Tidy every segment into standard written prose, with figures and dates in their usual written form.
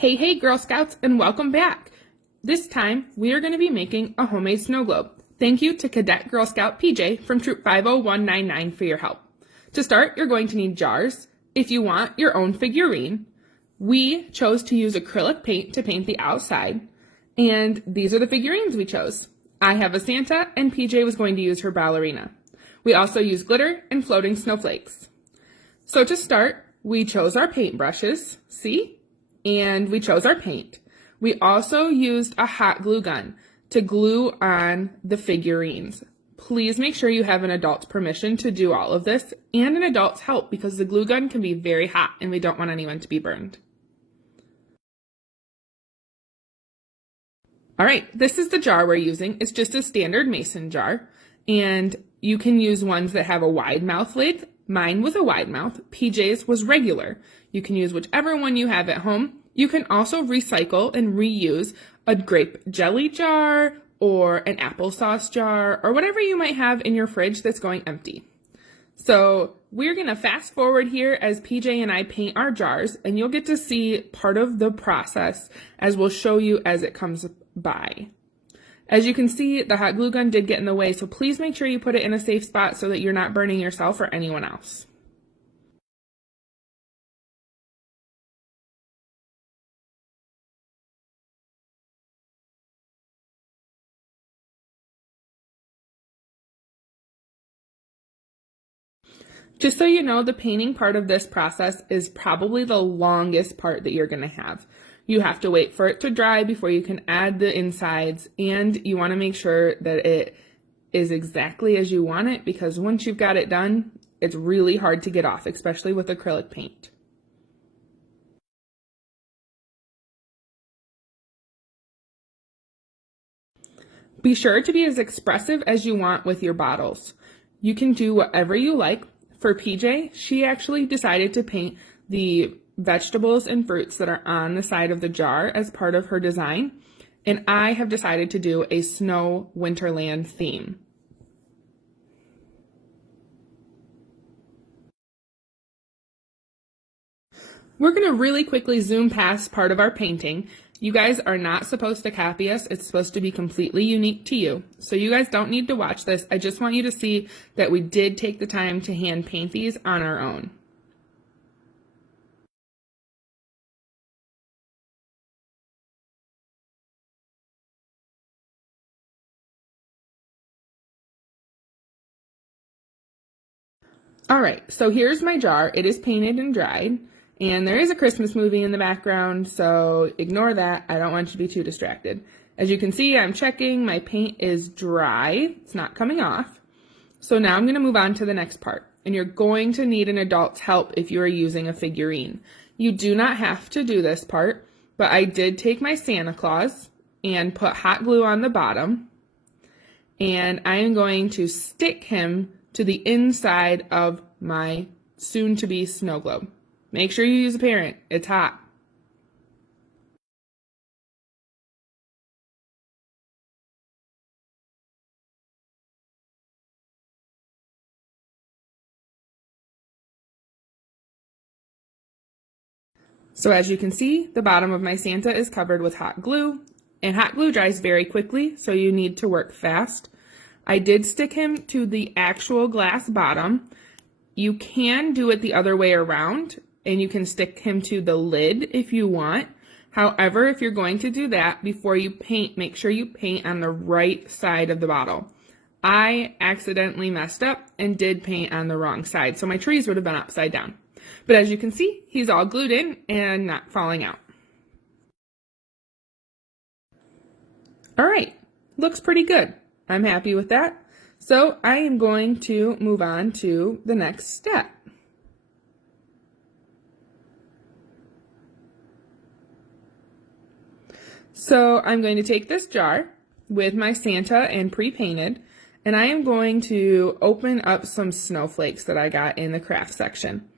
Hey Girl Scouts, and welcome back. This time we are going to be making a homemade snow globe. Thank you to Cadet Girl Scout PJ from Troop 50199 for your help. To start, you're going to need jars. If you want your own figurine, we chose to use acrylic paint to paint the outside, and these are the figurines we chose. I have a Santa, and PJ was going to use her ballerina. We also used glitter and floating snowflakes. So to start, we chose our paintbrushes, see? And we chose our paint. We also used a hot glue gun to glue on the figurines. Please make sure you have an adult's permission to do all of this and an adult's help because the glue gun can be very hot and we don't want anyone to be burned. All right, this is the jar we're using. It's just a standard mason jar, and you can use ones that have a wide mouth lid. Mine was a wide mouth. PJ's was regular. You can use whichever one you have at home. You can also recycle and reuse a grape jelly jar or an applesauce jar or whatever you might have in your fridge that's going empty. So we're going to fast forward here as PJ and I paint our jars, and you'll get to see part of the process as we'll show you as it comes by. As you can see, the hot glue gun did get in the way, so please make sure you put it in a safe spot so that you're not burning yourself or anyone else. Just so you know, the painting part of this process is probably the longest part that you're going to have. You have to wait for it to dry before you can add the insides, and you want to make sure that it is exactly as you want it, because once you've got it done, it's really hard to get off, especially with acrylic paint. Be sure to be as expressive as you want with your bottles. You can do whatever you like. For PJ, she actually decided to paint the vegetables and fruits that are on the side of the jar as part of her design, and I have decided to do a snow winterland theme. We're going to really quickly zoom past part of our painting. You guys are not supposed to copy us. It's supposed to be completely unique to you. So you guys don't need to watch this. I just want you to see that we did take the time to hand paint these on our own. All right, so here's my jar. It is painted and dried, and there is a Christmas movie in the background, so ignore that. I don't want you to be too distracted. As you can see, I'm checking. My paint is dry. It's not coming off. So now I'm going to move on to the next part, and you're going to need an adult's help if you are using a figurine. You do not have to do this part, but I did take my Santa Claus and put hot glue on the bottom, and I am going to stick him to the inside of my soon-to-be snow globe. Make sure you use a parent. It's hot. So as you can see, the bottom of my Santa is covered with hot glue, and hot glue dries very quickly, so you need to work fast. I did stick him to the actual glass bottom. You can do it the other way around, and you can stick him to the lid if you want. However, if you're going to do that, before you paint, make sure you paint on the right side of the bottle. I accidentally messed up and did paint on the wrong side, so my trees would have been upside down. But as you can see, he's all glued in and not falling out. All right, looks pretty good. I'm happy with that. So I am going to move on to the next step. So I'm going to take this jar with my Santa and pre-painted, and I am going to open up some snowflakes that I got in the craft section.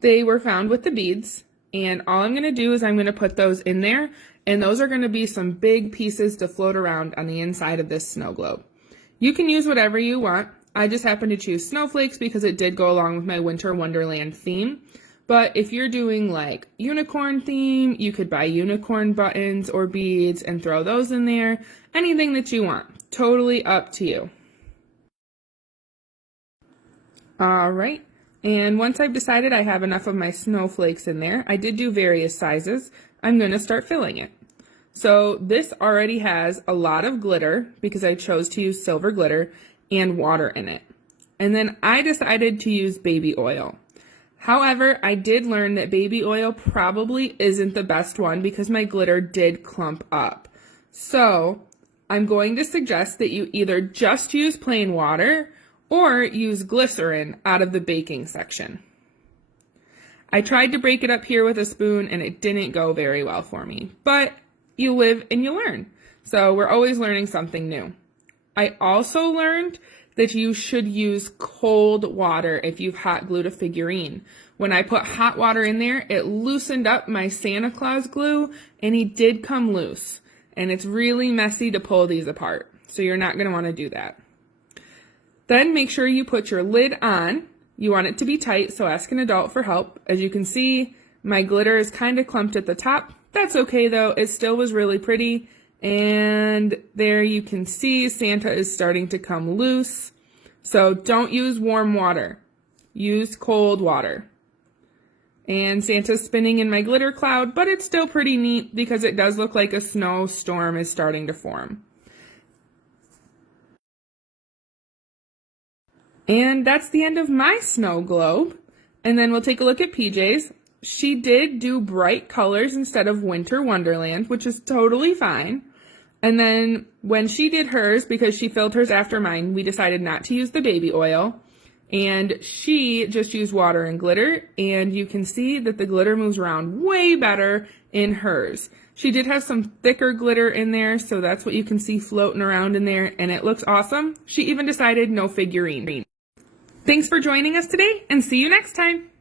They were found with the beads, and all I'm going to do is I'm going to put those in there, and those are going to be some big pieces to float around on the inside of this snow globe. You can use whatever you want. I just happened to choose snowflakes because it did go along with my winter wonderland theme. But if you're doing like unicorn theme, you could buy unicorn buttons or beads and throw those in there. Anything that you want. Totally up to you. All right. And once I've decided I have enough of my snowflakes in there, I did do various sizes. I'm going to start filling it. So this already has a lot of glitter because I chose to use silver glitter and water in it. And then I decided to use baby oil. However, I did learn that baby oil probably isn't the best one because my glitter did clump up. So I'm going to suggest that you either just use plain water or use glycerin out of the baking section. I tried to break it up here with a spoon and it didn't go very well for me, but you live and you learn. So we're always learning something new. I also learned that you should use cold water if you've hot glued a figurine. When I put hot water in there, it loosened up my Santa Claus glue and he did come loose. And it's really messy to pull these apart. So you're not going to want to do that. Then make sure you put your lid on. You want it to be tight, so ask an adult for help. As you can see, my glitter is kind of clumped at the top. That's okay though, it still was really pretty. And there you can see Santa is starting to come loose. So don't use warm water, use cold water. And Santa's spinning in my glitter cloud, but it's still pretty neat because it does look like a snowstorm is starting to form. And that's the end of my snow globe. And then we'll take a look at PJ's. She did do bright colors instead of Winter Wonderland, which is totally fine. And then when she did hers, because she filled hers after mine, we decided not to use the baby oil. And she just used water and glitter. And you can see that the glitter moves around way better in hers. She did have some thicker glitter in there, so that's what you can see floating around in there. And it looks awesome. She even decided no figurine. Thanks for joining us today, and see you next time.